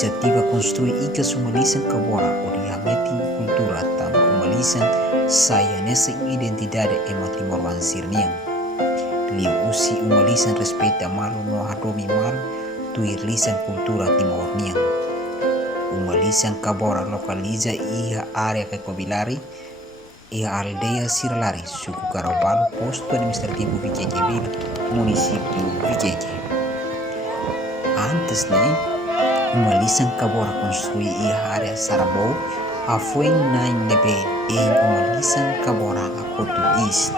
Inisiativa construir ikas umalisan kabora o dihameti kultura tama umalisan saya nessa identidade e matimorwan sirniang. Liu usi umalisan respeita malu no hadomi malu tu irlisan kultura timorniang. Umalisan kabora lokaliza iha area kekobilari iha aldea Sirlari, suku Karabalo, posto administrativo Viquequeville, município Viqueque. Antes umalisan kabora construir iha area Sarabou, afueng nain nebe umalisan kabora a Kotu East.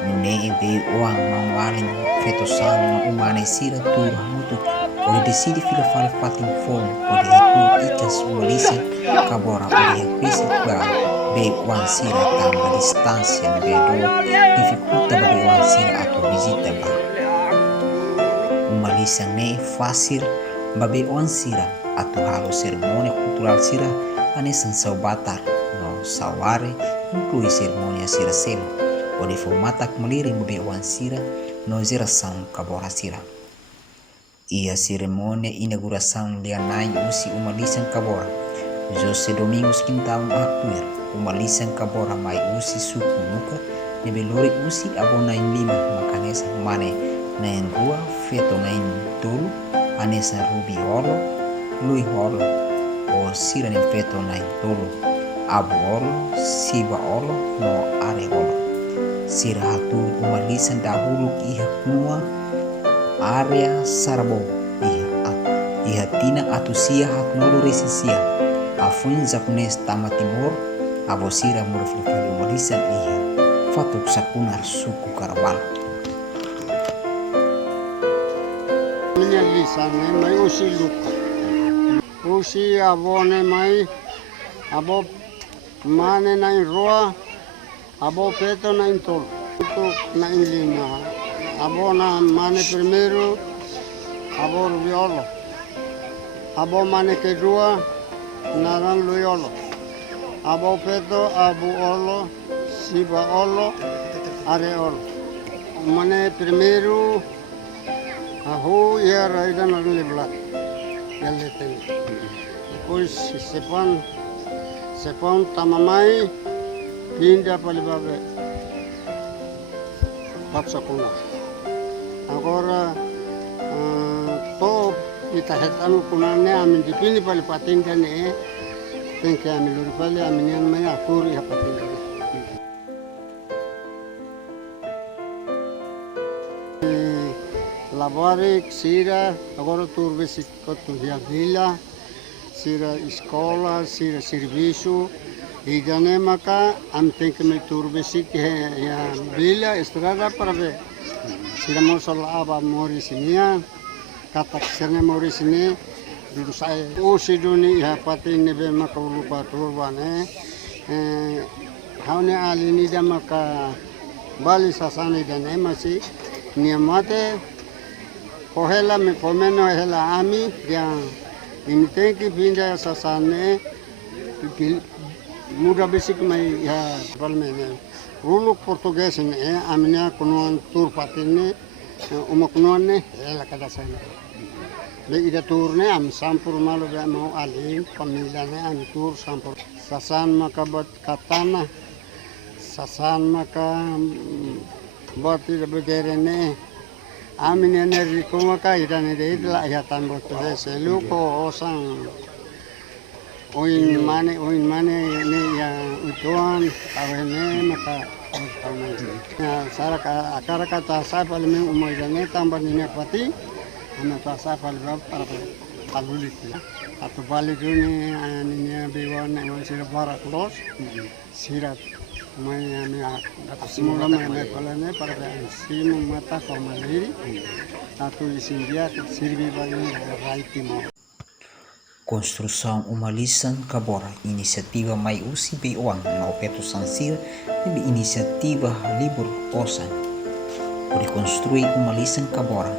Nune ebe uang mangwaling fetosan umane sira tur mutu o decide fila fale fatin fom o de tu ikas umalisan kabora o de pisi ba be uang sira tamba distância nebe do dificulta ba be uang sira atau visita ba. Umalisan ne fácil babe uang sira atau halo cerimônia cultural sira anesan sau batar no saware inclui cerimônia sira selo o de formatak meliring babe uang sira no geração kabora sira. Ia cerimônia inauguração lianai usi umalisan kabora Jose Domingos Quintão Arthur umalisan kabora mai usi suku luka nebelori usi abona in lima makanesa mane na in rua feto na in tulu anesa rubi olo lui olo o sira ni feto na in tulu abu olo siba olo no are olo sira hatu umalisan dahulu iha kunua area Sarabou iha tina atu sia hat nolu resisia afuin zakunes tama timur abo sira murafilifali umalisan iha fatuk sakunar suku Karabalo. Lisan mai usi luka usi abone mai abo mane nain roa abo peto nain tol untuk nain lima abo na mane primero abo rubiolo abo mane kedua narang luyolo abo peto abu olo siba olo are olo mane primero ahu ya raidan orang leblat yaleten depois sepan tamamai pindah palibabe patsakuna agora to kita hetan kunane amin dipini pali patindane tengke amin luri pali amin yang mai akuri hapatindane Lavarek, sira, agora turbe si cotuia vila, sira escola, sira serviço, e janemaka am tem que me turbe si que ya vila estrada para ver. Sira mosal aba morisinia, katak serne morisini, dulu saya usi duni ya pati nebe maka lupa turbane, haune alini da maka bali sasani dan emasi niamate kohela me komeno hela ami dia imite ki pinda sasane muda basic mai ya palmene rulu português ne amnya kunuan tur patine umakunuan ne hela kada sana le ida turne am sampur malu be mau alin pamilya ne am tur sampur sasan makabat katana sasan maka bati begere ne amin energi kumaka idan ide idla ya tambo to seluko osang oin mane ne ya utuan awene maka ya saraka akara kata sapal me umay dane tambah ne pati ana ta sapal para kalulit atau balik ini aninya biwan yang sira para klos sirat mai atas semula mai kolane para simu mata komaliri atau isindia sirvi bagi raitimo. Construção umalisan kabora inisiativa mai usi be uang no peto sansir nebe inisiativa libur osan por construir umalisan kabora.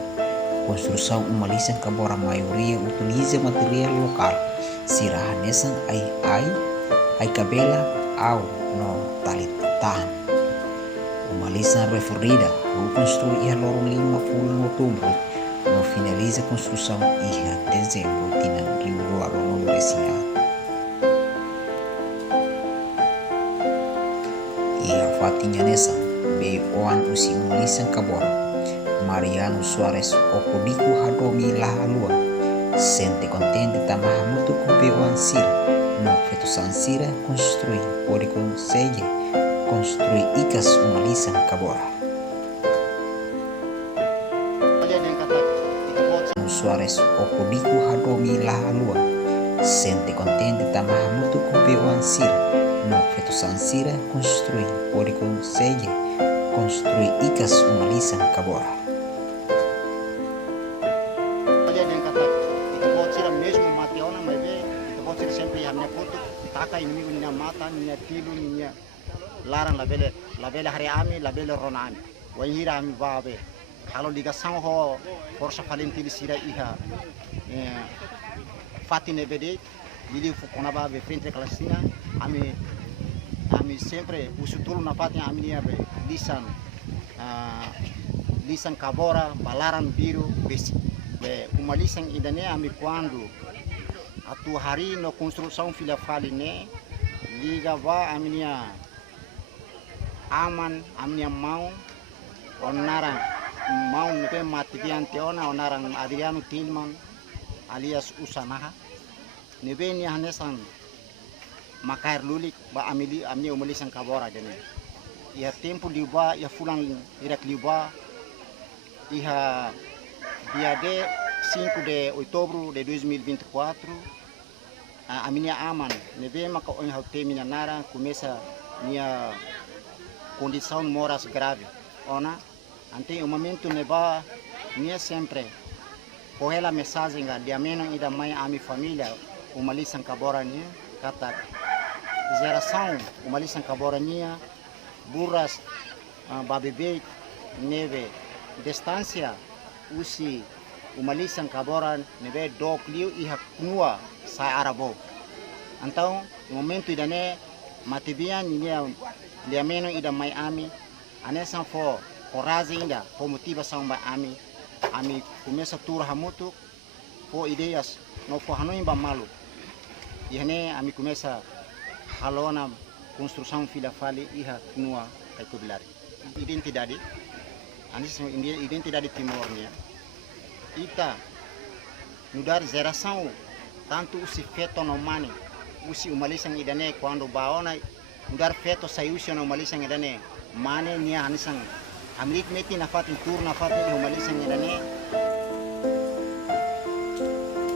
Construção umalisan kabora maioria utiliza material lokal sirahanesan ai kabela au no talitahan. Umalisan referida construir ia lorong 5 outubro no finaliza a construção em dezembro de Rio Lago no Brescia. E a fatinha nessa be oan usi umalisan kabora. Mariano Soares okodiku hadomi lahalua. Sente contente tamahamutu kupe oan sira. No fetusan sira construir pode consegue construir ikas umalisan kabora. Soares okodiku hadomi lahalua. Sente contente tamahamutu kupe oan sira. No fetusan sira construir pode consegue construir ikas umalisan kabora. Olha nem kata kita buat sira mesmo mateona mas be kita buat sira sempre hamne foto taka inimigo niya mata niya tilu niya larang labele hari ami labele ronami wahira ami babe kalau diga sang ho força valentili sira iha fatine bede ili fukona babe frente klasina ami sempre usutul na fatin ami niya be lisan kabora balaran biru besi umalisan idane ami quando atu hari no construção filha faline liga va aminia aman aminia mau onarang mau nepe mativian teona onarang Adriano Tillman alias Usanaha nebe ni hanesan makair lulik ba amili umalisan kabora jene ya tempo liba ya fulan irak liba iha dia de 5 de outubro de 2024 a minha aman neve maka on haute minha nara começa minha condição moras grave ona ante o momento neva minha sempre por ela mensagem de ameno ida mãe a minha família uma lição cabora nia kata geração uma lição cabora nia burras babebe neve distância usi umalisan kaboran nebe dok liu iha kunua sa arabo então no momento idane matibian niya liameno ida mai ami anesan fo coragem ainda fo motivação ba ami começa tur hamutu fo ideias no fo hanoin ba malu ihane ami começa halona construção filha fali iha kunua kai kubilari identidade anis identidade timornya ita nudar geração tanto usi feto no mani usi umalisan idane quando baona nudar feto sayusio no umalisan idane mane nia anisan amrik meti na fatin tur na fatin umalisan idane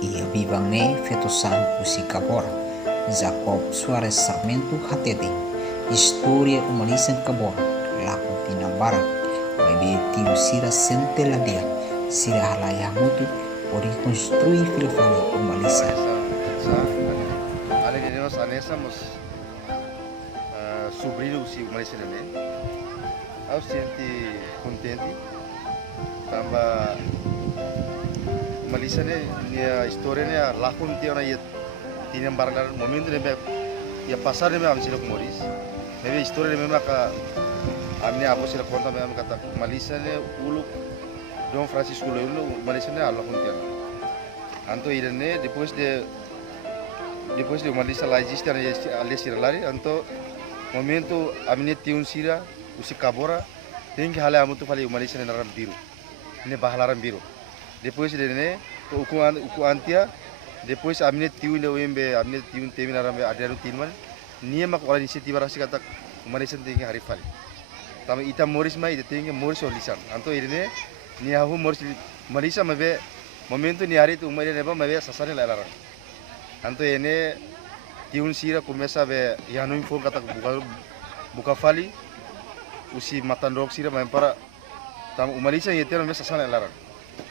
Ia bibang ne feto san usi kabora Jacob Suarez Sarmento hatete história umalisan kabora lakon tinambaran bebe tiu sira sente la dia sira halaya mutu ori construir filofani umalisan. Ale de nós anexamos sobrinho si umalisan ne. Au senti contente tamba umalisan ne história ne lakon tiona ye tinambaran momento ne ya pasar ne am sira moris. Bebe história ne maka amne apo sila conta me kata Malaysia ne ulu Dom Francisco Loyola Malaysia ne Allah kuntian anto irene depois de Malaysia la existe ali siralari anto momento amne tiun sira usi kabora tengi hala amutu fali Malaysia ne naram biru ne bahalaram biru depois de ne uku antia depois amne tiun de wembe amne tiun temi naram Adriano Tillman niema ko inisiativa rasi kata Malaysia tengi hari fali tama ita moris mai ita tenga moris olisan anto irene ni hahu moris Malaysia mabe momento ni hari tu umare neba mabe sasane lalara anto ene tiun sira começa be yanu info kata buka fali usi matandok sira para tama Malaysia yete mabe sasane lalara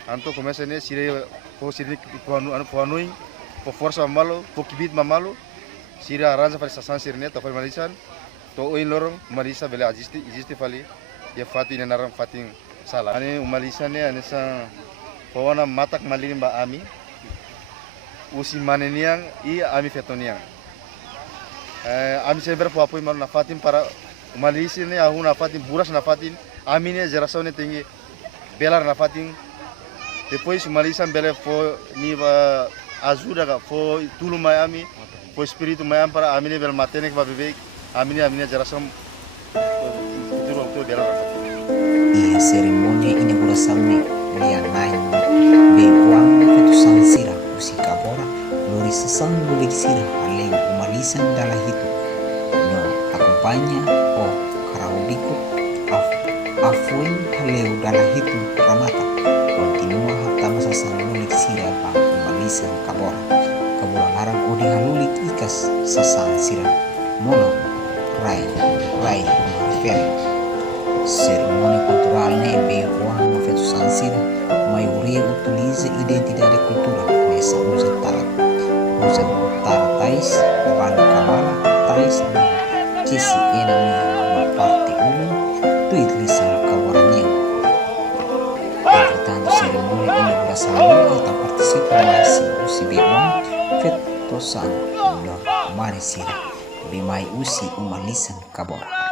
anto começa ne sira ko sira kuanui ko força mamalo ko kibit mamalo sira arranza fali sasane sira ne to fali Malaysia to oin lorong Malaysia bela existe fali ya fati ne naram fating sala ane Malaysia ne anesa pawana matak malin ba ami usi maneniang i ami fetoniang ami sempre po apoy mal na fatin para Malaysia ne ahu na fatin buras na fatin ami ne geração ne tengi belar na fatin depois malisan bele fo ni ba ajuda ka fo tulu mai ami fo espiritu mai am para amine bel matene ba bebe amine jarasam futuro to dela Ia ceremonia inauguração lia nain be uang fetu sansira usi kabora lori sesan lori sira aleu umalisan dalah itu no acompanha o karaudiko afuen haleu dalah itu ramata continua hatta masa san lori sira ba umalisan kabora kabora larang odi halulik ikas sasan sira mono rai fer cerimônia cultural be uang fetu sansira maioria utiliza identidade cultural nessa usa tais para kabala tais kisi enami na parte umum tu utiliza kawaranian. Entretanto cerimônia inauguração eta participa masih usi bewan fetosan no marisira be mai usi umalisan kabora.